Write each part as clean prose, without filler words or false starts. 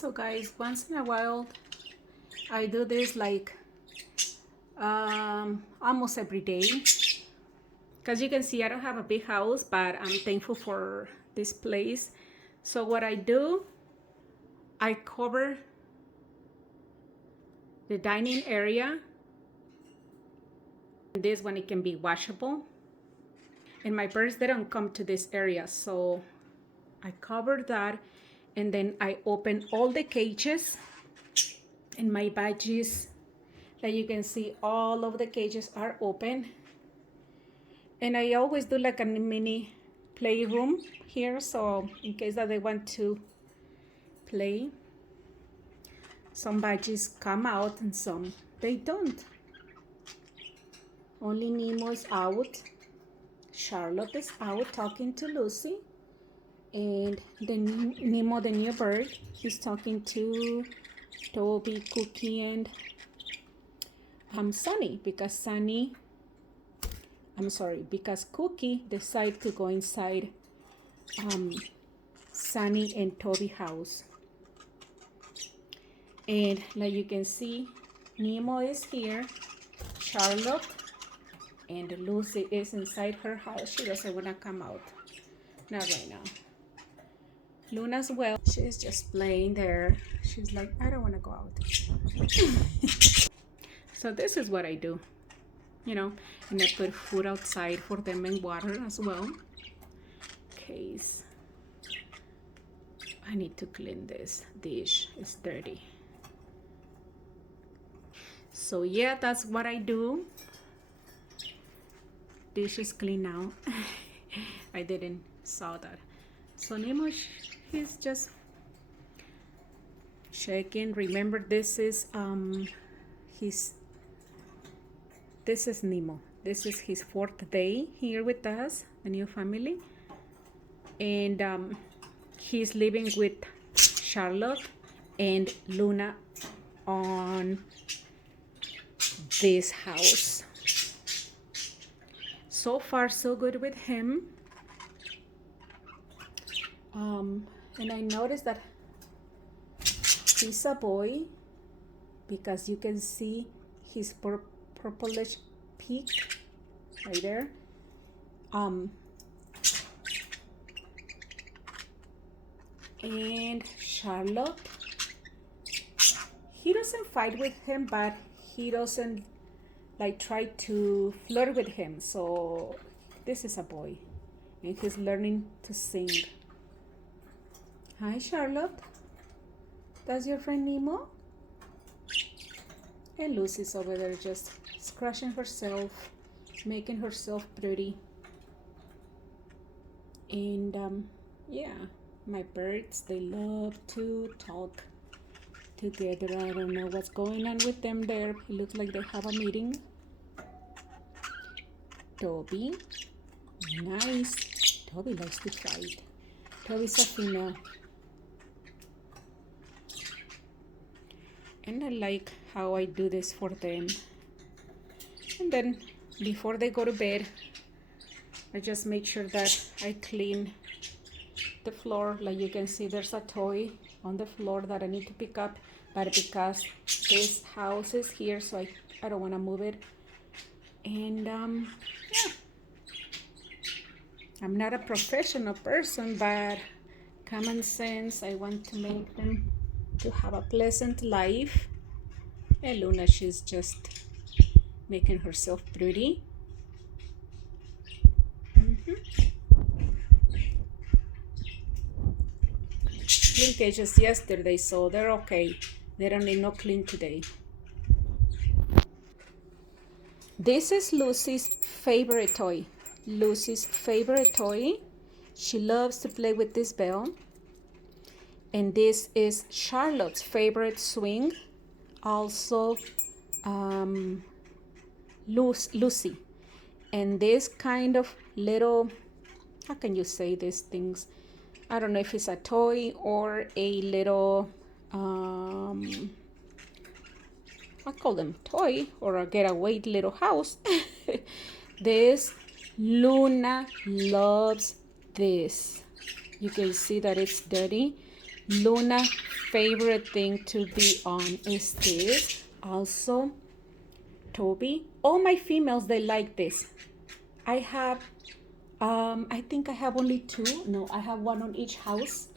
So guys, once in a while I do this like almost every day, because you can see I don't have a big house, but I'm thankful for this place. So what I do, I cover the dining area. This one, it can be washable, and my birds, they don't come to this area, so I cover that, and then I open all the cages and my budgies. Like you can see, all of the cages are open, and I always do like a mini playroom here, so in case that they want to play. Some budgies come out and some they don't. Only Nemo is out. Charlotte is out talking to Lucy, and then Nemo, the new bird, is talking to Toby, Cookie, and Sunny, because because Cookie decided to go inside Sunny and Toby house. And like you can see, Nemo is here, Charlotte and Lucy is inside her house. She doesn't want to come out, not right now. Luna as well, she's just playing there. She's like, I don't want to go out. So this is what I do, you know, and I put food outside for them and water as well. Case I need to clean this dish, it's dirty. So yeah, that's what I do. Dish is clean now. I didn't saw that. So Nemo, he's just checking. Remember, this is Nemo. This is his 4th day here with us, the new family, and he's living with Charlotte and Luna on this house. So far so good with him. And I noticed that he's a boy, because you can see his purplish peak right there. And Charlotte, he doesn't fight with him, but he doesn't like try to flirt with him. So this is a boy, and he's learning to sing. Hi Charlotte, that's your friend Nemo? And Lucy's over there just scratching herself, making herself pretty. And yeah, my birds, they love to talk together. I don't know what's going on with them there. It looks like they have a meeting. Toby, nice. Toby likes to fight. Toby's a female. And I like how I do this for them. And then before they go to bed, I just make sure that I clean the floor. Like you can see, there's a toy on the floor that I need to pick up, but because this house is here, so I don't want to move it. And yeah, I'm not a professional person, but common sense, I want to make them to have a pleasant life. And Luna, she's just making herself pretty. Clean cages yesterday, so they're okay. They don't need no clean today. This is Lucy's favorite toy. Lucy's favorite toy. She loves to play with this bell. And this is Charlotte's favorite swing. Also, Lucy. And this kind of little, how can you say these things? I don't know if it's a toy or a little, I call them toy or a getaway little house. This, Luna loves this. You can see that it's dirty. Luna favorite thing to be on is this. Also, Toby. All my females, they like this. I have, I think I have only two. No, I have one on each house.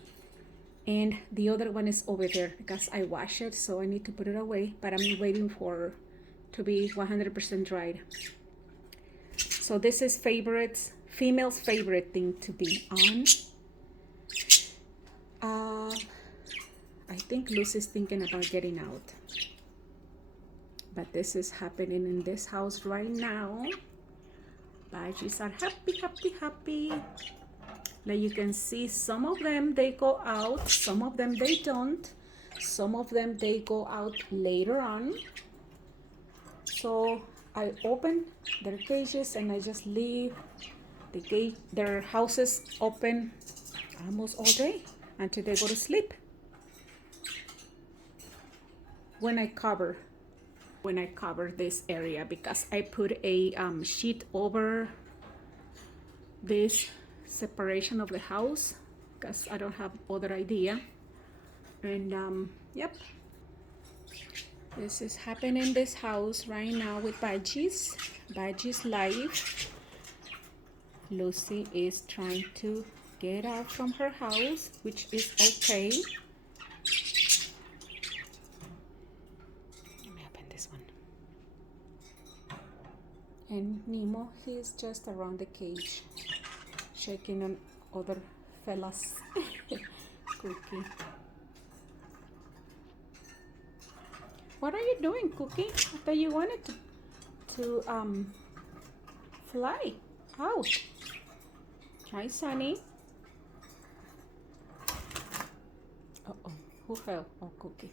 And the other one is over there because I wash it, so I need to put it away. But I'm waiting for to be 100% dried. So this is female's favorite thing to be on. I think Lucy's thinking about getting out. But this is happening in this house right now. Budgies are happy, happy, happy. Like you can see, some of them, they go out. Some of them, they don't. Some of them, they go out later on. So I open their cages and I just leave their houses open almost all day until they go to sleep. When I cover this area, because I put a sheet over this separation of the house because I don't have other idea. And yep, this is happening in this house right now with Budgies life. Lucy is trying to get out from her house, which is okay. Let me open this one. And Nemo, he's just around the cage, checking on other fellas. Cookie. What are you doing, Cookie? I thought you wanted to fly out. Hi, Sunny. Uh-oh, who fell? Oh, Cookie.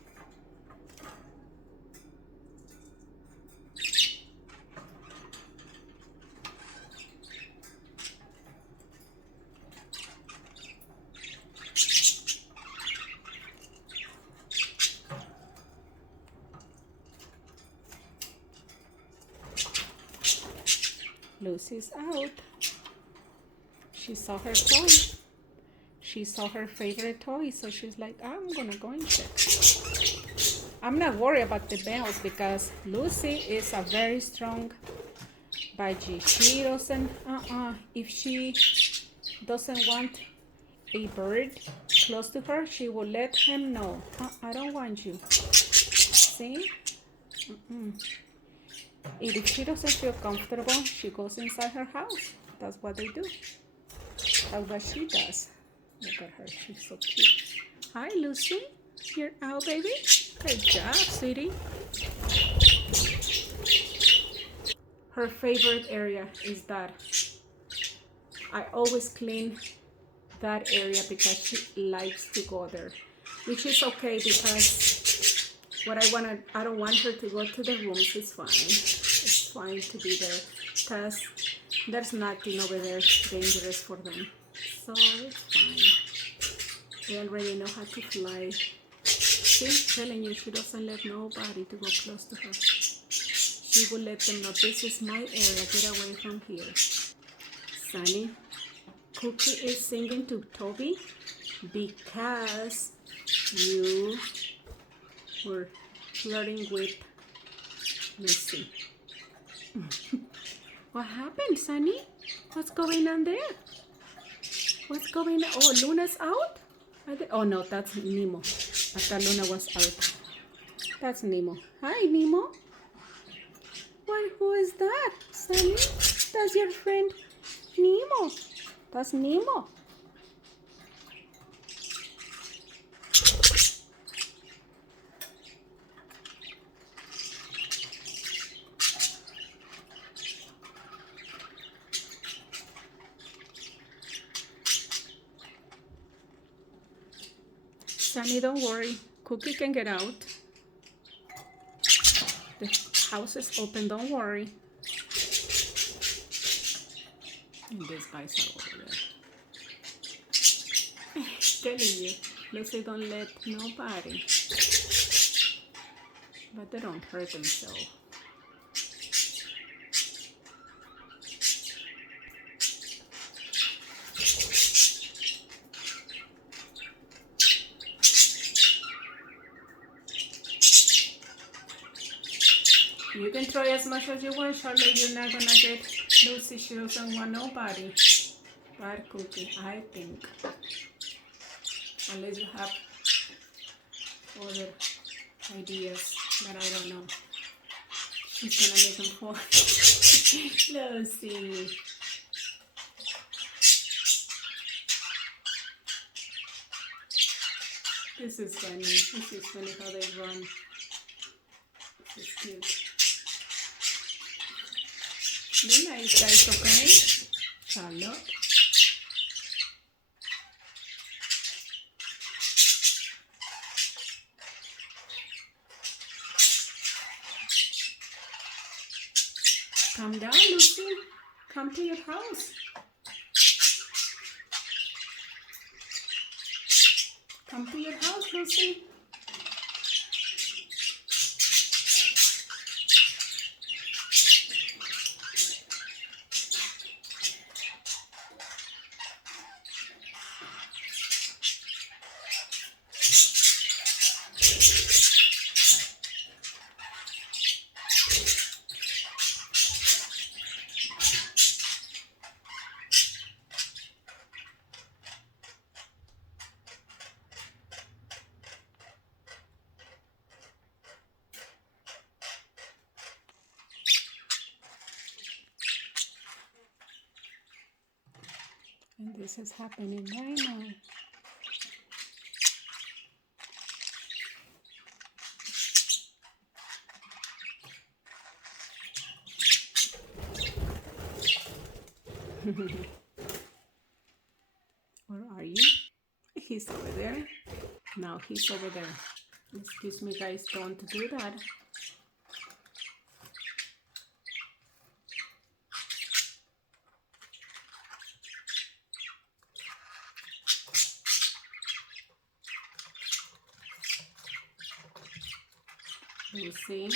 Lucy's out. She saw her toy. She saw her favorite toy, so she's like, I'm gonna go and check. I'm not worried about the males because Lucy is a very strong budgie. She doesn't, if she doesn't want a bird close to her, she will let him know. I don't want you. See? If she doesn't feel comfortable, she goes inside her house. That's what they do. That's what she does. Look at her, she's so cute. Hi, Lucy. You're out, baby. Good job, sweetie. Her favorite area is that. I always clean that area because she likes to go there, which is okay because I don't want her to go to the rooms. It's fine. It's fine to be there because there's nothing over there dangerous for them. So it's fine. They already know how to fly. See, I'm telling you, she doesn't let nobody to go close to her. She will let them know, this is my area, get away from here. Sunny, Cookie is singing to Toby because you were flirting with Lucy. What happened, Sunny? What's going on there? What's going on? Oh, Luna's out? Oh no, that's Nemo. I thought Luna was out. That's Nemo. Hi, Nemo. What? Who is that, Sunny? That's your friend Nemo. That's Nemo. Sunny, don't worry. Cookie can get out. The house is open, don't worry. And these guys are over there. Telling you, Lucy don't let nobody. But they don't hurt themselves. You can try as much as you want, Charlotte. You're not gonna get Lucy. She doesn't want nobody. Bad cooking, I think. Unless you have other ideas that I don't know. She's gonna make them for Lucy. This is funny. This is funny how they run. This is cute. Be nice, guys, okay? Charlotte. Come down, Lucy. Come to your house. Come to your house, Lucy. And this is happening right now. Where are you? He's over there. Now he's over there. Excuse me, guys, don't do that. You see?